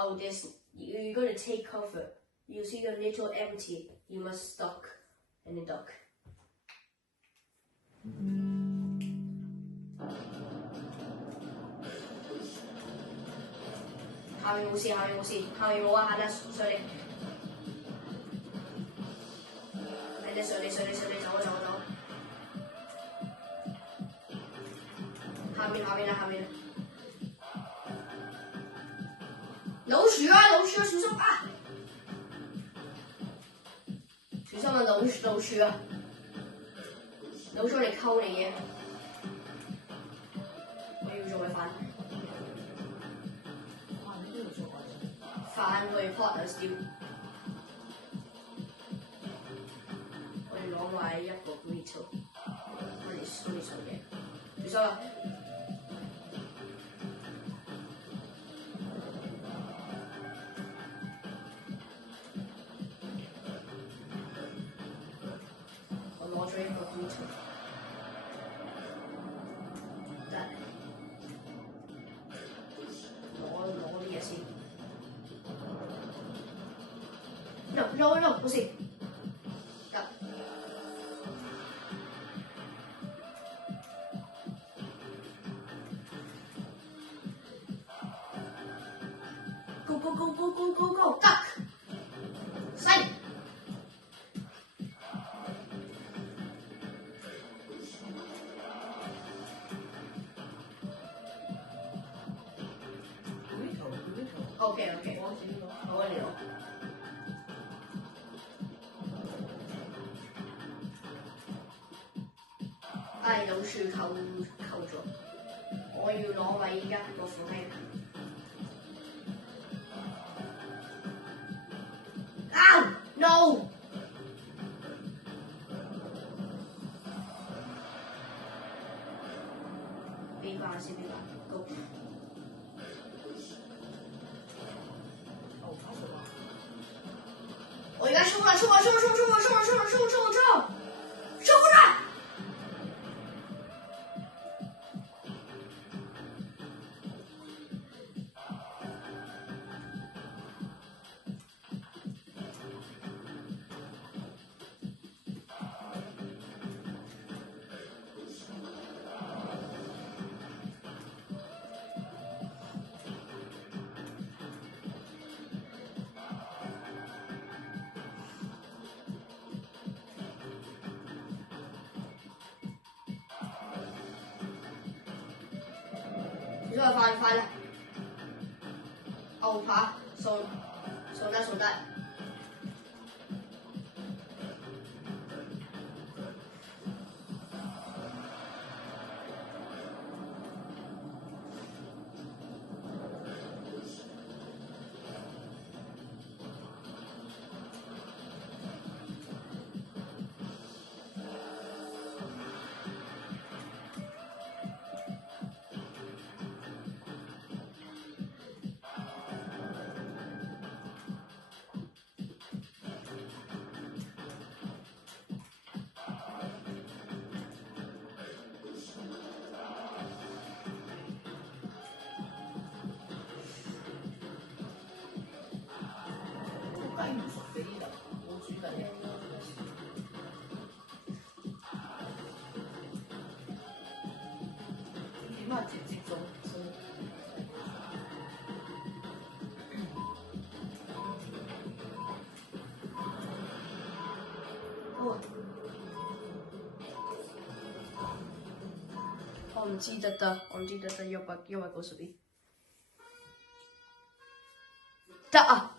Oh, this you're gonna take cover. You see the little empty. You must duck and then duck.下面冇事，下面冇事，下面冇啊！行啦，上嚟。你上嚟，走啊！下面啦！老鼠啊！小心啊！小心啊！老鼠啊！老鼠嚟溝你嘅，我要做嘅飯。飯去 pot 燒，我哋攞埋一個 burrito， 我哋掃嘅，小心啊！我攞咗一個 burrito， 得，攞啲嘢先。No， 好先，得。Go duck， 西。OK， 我嚟攞。老鼠扣咗，我要攞位一個火咩 ？No！ 俾吧先，Go！ 我而家衝！快啦！牛扒送得。我唔知得，190邊。得啊！